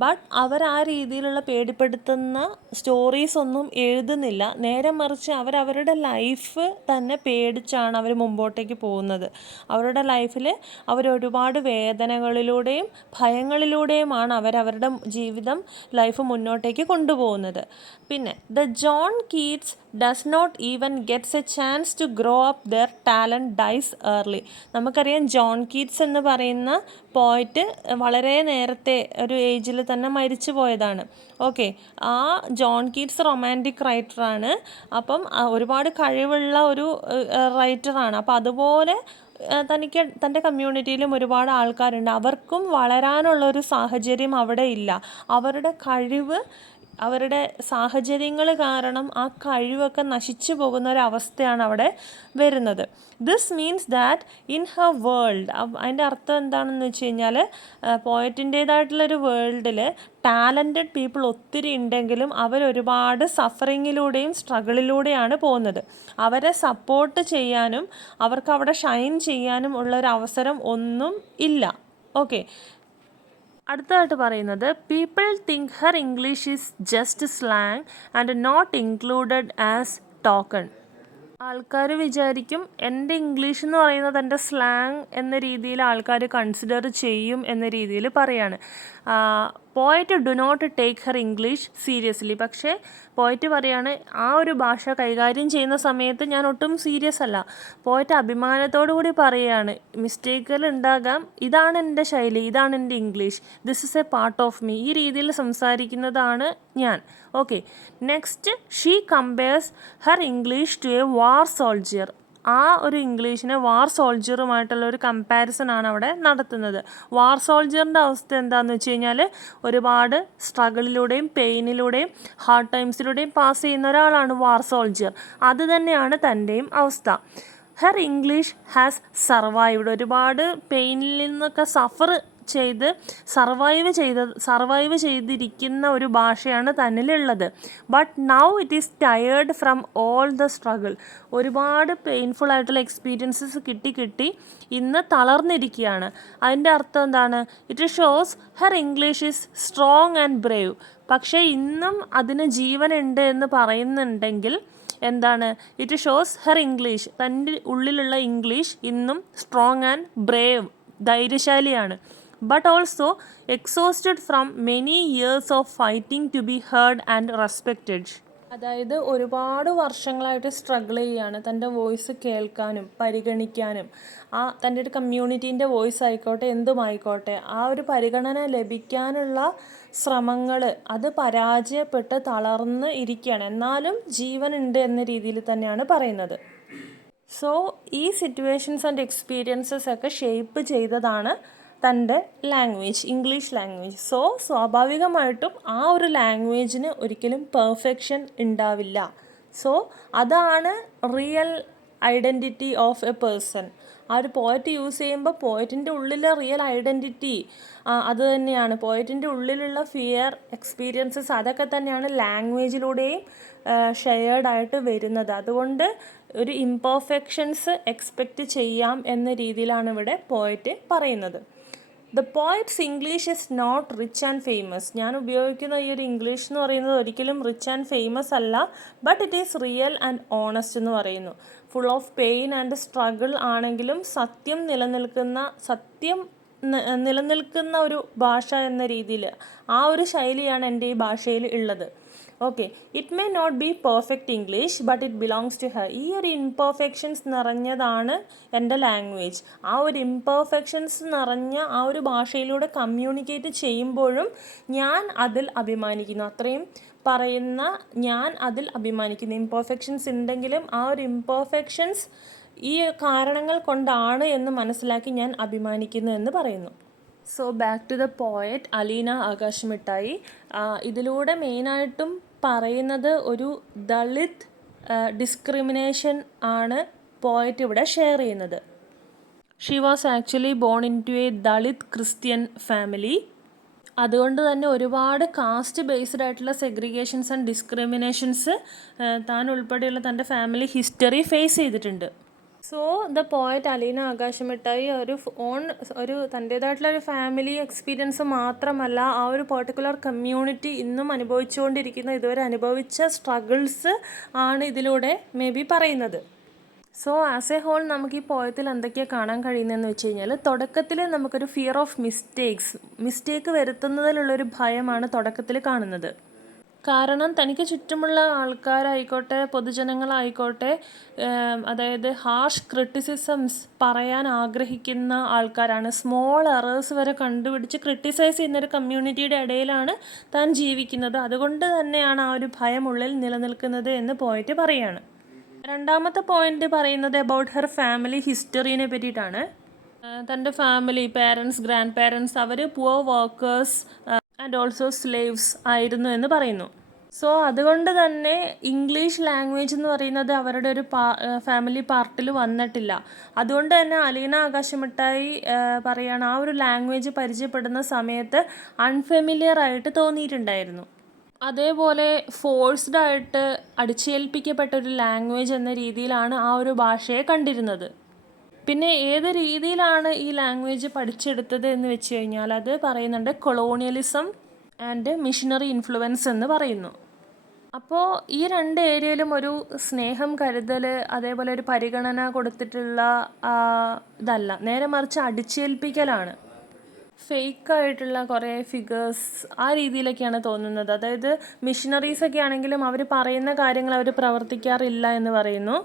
ബട്ട് അവർ ആ രീതിയിലുള്ള പേടിപ്പെടുത്തുന്ന സ്റ്റോറീസ് ഒന്നും എഴുതുന്നില്ല. നേരെ മറിച്ച് അവരവരുടെ ലൈഫ് തന്നെ പേടിച്ചാണ് അവർ മുമ്പോട്ടേക്ക് പോകുന്നത്. അവരുടെ ലൈഫിൽ അവരൊരുപാട് വേദനകളിലൂടെയും ഭയങ്ങളിലൂടെയുമാണ് അവരവരുടെ ജീവിതം ലൈഫ് മുന്നോട്ടേക്ക് കൊണ്ടുപോകുന്നത്. പിന്നെ the John Keats does not even gets a chance to grow up their talent dies early. നമുക്കറിയാം ജോൺ കീറ്റ്സ് എന്ന് പറയുന്ന പോയിറ്റ് വളരെ നേരത്തെ ഒരു ഏജിൽ തന്നെ മരിച്ചു പോയതാണ്. ഓക്കെ, ആ ജോൺ കീറ്റ്സ് റൊമാൻറ്റിക് റൈറ്ററാണ്. അപ്പം ഒരുപാട് കഴിവുള്ള ഒരു റൈറ്ററാണ്. അപ്പം അതുപോലെ തൻ്റെ കമ്മ്യൂണിറ്റിയിലും ഒരുപാട് ആൾക്കാരുണ്ട്. അവർക്കും വളരാനുള്ളൊരു സാഹചര്യം അവിടെ ഇല്ല. അവരുടെ കഴിവ്, അവരുടെ സാഹചര്യങ്ങൾ കാരണം ആ കഴിവൊക്കെ നശിച്ചു പോകുന്ന ഒരവസ്ഥയാണ് അവിടെ വരുന്നത്. This means that in her world, അതിൻ്റെ അർത്ഥം എന്താണെന്ന് വെച്ച് കഴിഞ്ഞാൽ പോയറ്റിൻ്റേതായിട്ടുള്ളൊരു വേൾഡിൽ ടാലൻറ്റഡ് പീപ്പിൾ ഒത്തിരി ഉണ്ടെങ്കിലും അവരൊരുപാട് സഫറിങ്ങിലൂടെയും സ്ട്രഗിളിലൂടെയാണ് പോകുന്നത്. അവരെ സപ്പോർട്ട് ചെയ്യാനും അവർക്ക് അവിടെ ഷൈൻ ചെയ്യാനും ഉള്ളൊരവസരം ഒന്നും ഇല്ല. ഓക്കെ, അടുത്തതായിട്ട് പറയുന്നത് people think her English is just slang and not included as token. ആൾക്കാർ വിചാരിക്കും എൻ്റെ ഇംഗ്ലീഷ് എന്ന് പറയുന്നത് എൻ്റെ സ്ലാങ് എന്ന രീതിയിൽ ആൾക്കാർ കൺസിഡർ ചെയ്യും എന്ന രീതിയിൽ പറയാണ്. Poet do not take her English seriously. പക്ഷേ പോയറ്റ് പറയാണ് ആ ഒരു ഭാഷ കൈകാര്യം ചെയ്യുന്ന സമയത്ത് ഞാൻ ഒട്ടും സീരിയസ് അല്ല. പോയറ്റ് അഭിമാനത്തോടു കൂടി പറയുകയാണ്, മിസ്റ്റേക്കുകൾ ഉണ്ടാകാം, ഇതാണ് എൻ്റെ ശൈലി, ഇതാണ് എൻ്റെ English, this is a part of me, ഈ രീതിയിൽ സംസാരിക്കുന്നതാണ് ഞാൻ. Okay, next she compares her English to a war soldier. ആ ഒരു ഇംഗ്ലീഷിനെ വാർ സോൾജിയറുമായിട്ടുള്ള ഒരു കമ്പാരിസൺ ആണ് അവിടെ നടത്തുന്നത്. വാർ സോൾജിയറിൻ്റെ അവസ്ഥ എന്താണെന്ന് വെച്ച് കഴിഞ്ഞാൽ ഒരുപാട് സ്ട്രഗിളിലൂടെയും പെയിനിലൂടെയും ഹാർഡ് ടൈംസിലൂടെയും പാസ് ചെയ്യുന്ന ഒരാളാണ് വാർ സോൾജിയർ. അത് തന്നെയാണ് തൻ്റെയും അവസ്ഥ. Her English has survived. ഒരുപാട് പെയിനിൽ നിന്നൊക്കെ സഫർ ചെയ്ത് സർവൈവ് ചെയ്തിരിക്കുന്ന ഒരു ഭാഷയാണ് തന്നിലുള്ളത്. But now it is tired from all the struggle. ഒരുപാട് പെയിൻഫുൾ ആയിട്ടുള്ള എക്സ്പീരിയൻസസ് കിട്ടി ഇന്ന് തളർന്നിരിക്കുകയാണ്. അതിൻ്റെ അർത്ഥം എന്താണ്? It shows her English is strong and brave. പക്ഷേ ഇന്നും അതിന് ജീവനുണ്ട് എന്ന് പറയുന്നുണ്ടെങ്കിൽ എന്താണ്? ഇറ്റ് ഷോസ് ഹെർ ഇംഗ്ലീഷ്, തൻ്റെ ഉള്ളിലുള്ള ഇംഗ്ലീഷ് ഇന്നും സ്ട്രോങ് ആൻഡ് ബ്രേവ്, ധൈര്യശാലിയാണ്. but also exhausted from many years of fighting to be heard and respected. അതായത് ഒരുപാട് വർഷങ്ങളായിട്ട് സ്ട്രഗിൾ ചെയ്യുകയാണ് തൻ്റെ വോയിസ് കേൾക്കാനും പരിഗണിക്കാനും. തൻ്റെ ഒരു കമ്മ്യൂണിറ്റീൻ്റെ വോയിസ് ആയിക്കോട്ടെ എന്തുമായിക്കോട്ടെ ആ ഒരു പരിഗണന ലഭിക്കാനുള്ള ശ്രമങ്ങൾ അത് പരാജയപ്പെട്ട് തളർന്ന് ഇരിക്കുകയാണ്. എന്നാലും ജീവനുണ്ട് എന്ന രീതിയിൽ തന്നെയാണ് പറയുന്നത്. സോ ഈ സിറ്റുവേഷൻസ് ആൻഡ് എക്സ്പീരിയൻസസ് ഒക്കെ ഷേപ്പ് ചെയ്തതാണ് തൻ്റെ ലാംഗ്വേജ്, ഇംഗ്ലീഷ് ലാംഗ്വേജ്. സോ സ്വാഭാവികമായിട്ടും ആ ഒരു ലാംഗ്വേജിന് ഒരിക്കലും പെർഫെക്ഷൻ ഉണ്ടാവില്ല. സോ അതാണ് real identity of A person. ആ ഒരു പോയറ്റ് യൂസ് ചെയ്യുമ്പോൾ പോയറ്റിൻ്റെ ഉള്ളിലെ റിയൽ ഐഡൻറ്റിറ്റി അത് തന്നെയാണ്. പോയറ്റിൻ്റെ ഉള്ളിലുള്ള ഫിയർ, എക്സ്പീരിയൻസസ് അതൊക്കെ തന്നെയാണ് ലാംഗ്വേജിലൂടെയും ഷെയർഡായിട്ട് വരുന്നത്. അതുകൊണ്ട് ഒരു ഇംപെർഫെക്ഷൻസ് എക്സ്പെക്റ്റ് ചെയ്യാം എന്ന രീതിയിലാണ് ഇവിടെ പോയറ്റ് പറയുന്നത്. The poet's English is not rich and famous. ഞാൻ ഉപയോഗിക്കുന്ന ഈ ഒരു ഇംഗ്ലീഷ് എന്ന് പറയുന്നത് ഒരിക്കലും റിച്ച് ആൻഡ് ഫേമസ് അല്ല. But it is real and honest എന്ന് പറയുന്നു. Full of pain and struggle ആണെങ്കിലും സത്യം നിലനിൽക്കുന്ന, സത്യം നിലനിൽക്കുന്ന ഒരു ഭാഷ എന്ന രീതിയിൽ ആ ഒരു ശൈലിയാണ് എൻ്റെ ഈ ഭാഷയിൽ ഉള്ളത്. Okay, it may not be perfect English but it belongs to her. ഈ ഒരു ഇംപെർഫെക്ഷൻസ് നിറഞ്ഞതാണ് എൻ്റെ ലാംഗ്വേജ്. ആ ഒരു ഇംപെർഫെക്ഷൻസ് നിറഞ്ഞ ആ ഒരു ഭാഷയിലൂടെ കമ്മ്യൂണിക്കേറ്റ് ചെയ്യുമ്പോഴും ഞാൻ അതിൽ അഭിമാനിക്കുന്നു. അത്രയും പറയുന്ന ഞാൻ അതിൽ അഭിമാനിക്കുന്നു. ഇംപെർഫെക്ഷൻസ് ഉണ്ടെങ്കിലും ആ ഒരു ഇംപെർഫെക്ഷൻസ് ഈ കാരണങ്ങൾ കൊണ്ടാണ് എന്ന് മനസ്സിലാക്കി ഞാൻ അഭിമാനിക്കുന്നു എന്ന് പറയുന്നു. So back to the poet Alena Akash Mittayi. ഇതിലൂടെ മെയിനായിട്ടും പറയുന്നത് ഒരു ദളിത് ഡിസ്ക്രിമിനേഷൻ ആണ് പോയറ്റ് ഇവിടെ ഷെയർ ചെയ്യുന്നത്. She was actually born in to a Dalit Christian family. അതുകൊണ്ട് തന്നെ ഒരുപാട് കാസ്റ്റ് ബേസ്ഡ് ആയിട്ടുള്ള സെഗ്രിഗേഷൻസ് ആൻഡ് ഡിസ്ക്രിമിനേഷൻസ് താൻ ഉൾപ്പെടെയുള്ള തൻ്റെ ഫാമിലി ഹിസ്റ്ററി ഫേസ് ചെയ്തിട്ടുണ്ട്. So the poet Alena Akash മിട്ടായി ഒരു തൻ്റേതായിട്ടുള്ള ഒരു ഫാമിലി എക്സ്പീരിയൻസ് മാത്രമല്ല, ആ ഒരു പെർട്ടിക്കുലർ കമ്മ്യൂണിറ്റി ഇന്നും അനുഭവിച്ചുകൊണ്ടിരിക്കുന്ന, ഇതുവരെ അനുഭവിച്ച സ്ട്രഗിൾസ് ആണ് ഇതിലൂടെ മേ ബി പറയുന്നത്. സോ ആസ് എ ഹോൾ നമുക്ക് ഈ പോയത്തിൽ എന്തൊക്കെയാണ് കാണാൻ കഴിയുന്നതെന്ന് വെച്ച് കഴിഞ്ഞാൽ, തുടക്കത്തിൽ നമുക്കൊരു ഫിയർ ഓഫ് മിസ്റ്റേക്ക് വരുത്തുന്നതിലുള്ളൊരു ഭയമാണ് തുടക്കത്തിൽ കാണുന്നത്. കാരണം തനിക്ക് ചുറ്റുമുള്ള ആൾക്കാരായിക്കോട്ടെ, പൊതുജനങ്ങളായിക്കോട്ടെ, അതായത് ഹാർഷ് ക്രിറ്റിസിസംസ് പറയാൻ ആഗ്രഹിക്കുന്ന ആൾക്കാരാണ്. സ്മോൾ എറേഴ്സ് വരെ കണ്ടുപിടിച്ച് ക്രിട്ടിസൈസ് ചെയ്യുന്നൊരു കമ്മ്യൂണിറ്റിയുടെ ഇടയിലാണ് താൻ ജീവിക്കുന്നത്. അതുകൊണ്ട് തന്നെയാണ് ആ ഒരു ഭയം ഉള്ളിൽ നിലനിൽക്കുന്നത് എന്ന് പോയിട്ട് പറയാണ്. രണ്ടാമത്തെ പോയിന്റ് പറയുന്നത് അബൌട്ട് ഹെർ ഫാമിലി ഹിസ്റ്ററിനെ പറ്റിയിട്ടാണ്. തൻ്റെ ഫാമിലി, പേരൻസ്, ഗ്രാൻഡ് പേരൻസ്, അവർ poor workers and also slaves ആയിരുന്നു എന്ന് പറയുന്നു. സോ അതുകൊണ്ട് തന്നെ ഇംഗ്ലീഷ് ലാംഗ്വേജ് എന്ന് പറയുന്നത് അവരുടെ ഒരു ഫാമിലി പാർട്ടിൽ വന്നിട്ടില്ല. അതുകൊണ്ട് തന്നെ അലീന ആകാശ് മിട്ടായി പറയുകയാണ്, ആ ഒരു ലാംഗ്വേജ് പരിചയപ്പെടുന്ന സമയത്ത് അൺഫെമിലിയർ ആയിട്ട് തോന്നിയിട്ടുണ്ടായിരുന്നു. അതേപോലെ ഫോഴ്സ്ഡ് ആയിട്ട് അടിച്ചേൽപ്പിക്കപ്പെട്ട ഒരു ലാംഗ്വേജ് എന്ന രീതിയിലാണ് ആ ഒരു ഭാഷയെ കണ്ടിരുന്നത്. പിന്നെ ഏത് രീതിയിലാണ് ഈ ലാംഗ്വേജ് പഠിച്ചെടുത്തത് എന്ന് വെച്ച് കഴിഞ്ഞാൽ അത് പറയുന്നുണ്ട് കൊളോണിയലിസം ആൻഡ് മിഷനറി ഇൻഫ്ലുവൻസ് എന്ന് പറയുന്നു. അപ്പോൾ ഈ രണ്ട് ഏരിയയിലും ഒരു സ്നേഹം, കരുതൽ, അതേപോലെ ഒരു പരിഗണന കൊടുത്തിട്ടുള്ള ഇതല്ല, നേരെ മറിച്ച് അടിച്ചേൽപ്പിക്കലാണ്. ഫേക്കായിട്ടുള്ള കുറേ ഫിഗേഴ്സ് ആ രീതിയിലൊക്കെയാണ് തോന്നുന്നത്. അതായത് മിഷനറീസൊക്കെ ആണെങ്കിലും അവർ പറയുന്ന കാര്യങ്ങൾ അവർ പ്രവർത്തിക്കാറില്ല എന്ന് പറയുന്നു.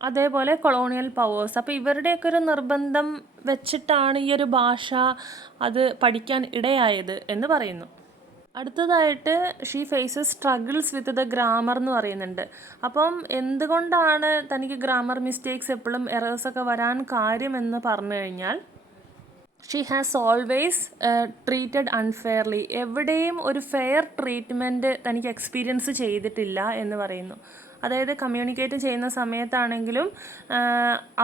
അതേപോലെ കൊളോണിയൽ പവേഴ്സ്, അപ്പോൾ ഇവരുടെയൊക്കെ ഒരു നിർബന്ധം വെച്ചിട്ടാണ് ഈ ഒരു ഭാഷ അത് പഠിക്കാൻ ഇടയായത് എന്ന് പറയുന്നു. അടുത്തതായിട്ട് she faces struggles with the grammar എന്ന് പറയുന്നുണ്ട്. അപ്പം എന്തുകൊണ്ടാണ് തനിക്ക് ഗ്രാമർ മിസ്റ്റേക്സ് എപ്പോഴും എറേഴ്സൊക്കെ വരാൻ കാര്യമെന്ന് പറഞ്ഞു കഴിഞ്ഞാൽ, ഷീ ഹാസ് ഓൾവേസ് ട്രീറ്റഡ് അൺഫെയർലി. എവിടെയും ഒരു ഫെയർ ട്രീറ്റ്മെൻറ്റ് തനിക്ക് എക്സ്പീരിയൻസ് ചെയ്തിട്ടില്ല എന്ന് പറയുന്നു. അതായത് കമ്മ്യൂണിക്കേറ്റ് ചെയ്യുന്ന സമയത്താണെങ്കിലും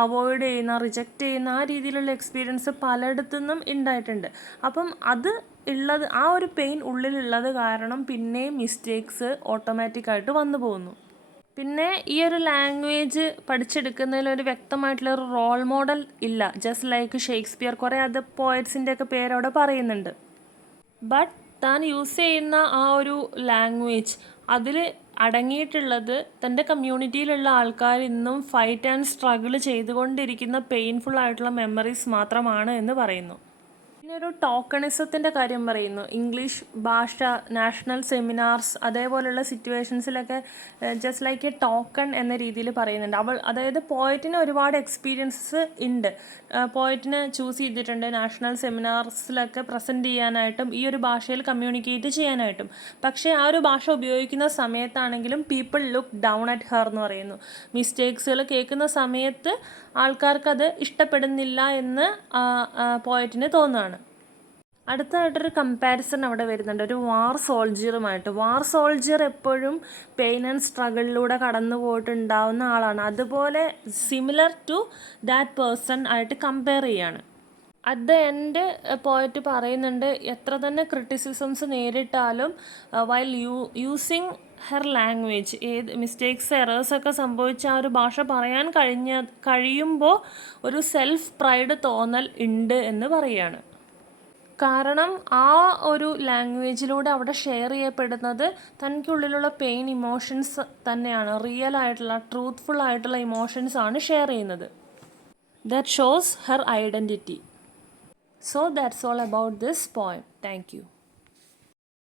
അവോയ്ഡ് ചെയ്യുന്ന, റിജക്റ്റ് ചെയ്യുന്ന ആ രീതിയിലുള്ള എക്സ്പീരിയൻസ് പലയിടത്തുനിന്നും ഉണ്ടായിട്ടുണ്ട്. അപ്പം അത് ഉള്ളത്, ആ ഒരു പെയിൻ ഉള്ളിലുള്ളത് കാരണം പിന്നെയും മിസ്റ്റേക്സ് ഓട്ടോമാറ്റിക്കായിട്ട് വന്നു പോകുന്നു. പിന്നെ ഈ ഒരു ലാംഗ്വേജ് പഠിച്ചെടുക്കുന്നതിൽ ഒരു വ്യക്തമായിട്ടുള്ളൊരു റോൾ മോഡൽ ഇല്ല. ജസ്റ്റ് ലൈക്ക് ഷേക്സ്പിയർ, കുറേ അതർ പോയറ്റ്സിൻ്റെയൊക്കെ പേരവിടെ പറയുന്നുണ്ട്. ബട്ട് താൻ യൂസ് ചെയ്യുന്ന ആ ഒരു ലാംഗ്വേജ്, അതിൽ അടങ്ങിയിട്ടുള്ളത് തൻ്റെ കമ്മ്യൂണിറ്റിയിലുള്ള ആൾക്കാർ ഇന്നും ഫൈറ്റ് ആൻഡ് സ്ട്രഗിൾ ചെയ്തുകൊണ്ടിരിക്കുന്ന പെയിൻഫുൾ ആയിട്ടുള്ള മെമ്മറീസ് മാത്രമാണ് എന്ന് പറയുന്നു. പിന്നെ ഒരു ടോക്കണിസത്തിൻ്റെ കാര്യം പറയുന്നു. ഇംഗ്ലീഷ് ഭാഷ നാഷണൽ സെമിനാർസ് അതേപോലെയുള്ള സിറ്റുവേഷൻസിലൊക്കെ ജസ്റ്റ് ലൈക്ക് എ ടോക്കൺ എന്ന രീതിയിൽ പറയുന്നുണ്ട്. അതായത് പോയറ്റിന് ഒരുപാട് എക്സ്പീരിയൻസസ് ഉണ്ട്. പോയറ്റിനെ ചൂസ് ചെയ്തിട്ടുണ്ട് നാഷണൽ സെമിനാർസിലൊക്കെ പ്രസൻറ്റ് ചെയ്യാനായിട്ടും ഈ ഒരു ഭാഷയിൽ കമ്മ്യൂണിക്കേറ്റ് ചെയ്യാനായിട്ടും. പക്ഷേ ആ ഒരു ഭാഷ ഉപയോഗിക്കുന്ന സമയത്താണെങ്കിലും people look down at her എന്ന് പറയുന്നു. മിസ്റ്റേക്സുകൾ കേൾക്കുന്ന സമയത്ത് ആൾക്കാർക്കത് ഇഷ്ടപ്പെടുന്നില്ല എന്ന് പോയറ്റിന് തോന്നുകയാണ്. അടുത്തതായിട്ടൊരു കമ്പാരിസൺ അവിടെ വരുന്നുണ്ട്, ഒരു വാർ സോൾജിയറുമായിട്ട്. വാർ സോൾജിയർ എപ്പോഴും പെയിൻ ആൻഡ് സ്ട്രഗിളിലൂടെ കടന്നു പോയിട്ടുണ്ടാവുന്ന ആളാണ്. അതുപോലെ സിമിലർ ടു ദാറ്റ് പേഴ്സൺ ആയിട്ട് കമ്പയർ ചെയ്യാണ്. അറ്റ് ദ എൻഡ് പോയിട്ട് പറയുന്നുണ്ട്, എത്ര തന്നെ ക്രിറ്റിസിസംസ് നേരിട്ടാലും വൈൽ യൂസിങ് ഹെർ ലാംഗ്വേജ്, ഏത് മിസ്റ്റേക്സ്, എറേഴ്സൊക്കെ സംഭവിച്ച ആ ഒരു ഭാഷ പറയാൻ കഴിയുമ്പോൾ ഒരു സെൽഫ് പ്രൈഡ് തോന്നൽ ഉണ്ട് എന്ന് പറയുകയാണ്. കാരണം ആ ഒരു ലാംഗ്വേജിലൂടെ അവിടെ ഷെയർ ചെയ്യപ്പെടുന്നത് തനിക്കുള്ളിലുള്ള പെയിൻ, ഇമോഷൻസ് തന്നെയാണ്. റിയൽ ആയിട്ടുള്ള, ട്രൂത്ത്ഫുൾ ആയിട്ടുള്ള ഇമോഷൻസ് ആണ് ഷെയർ ചെയ്യുന്നത്. That shows her identity. So that's all about this poem. Thank you.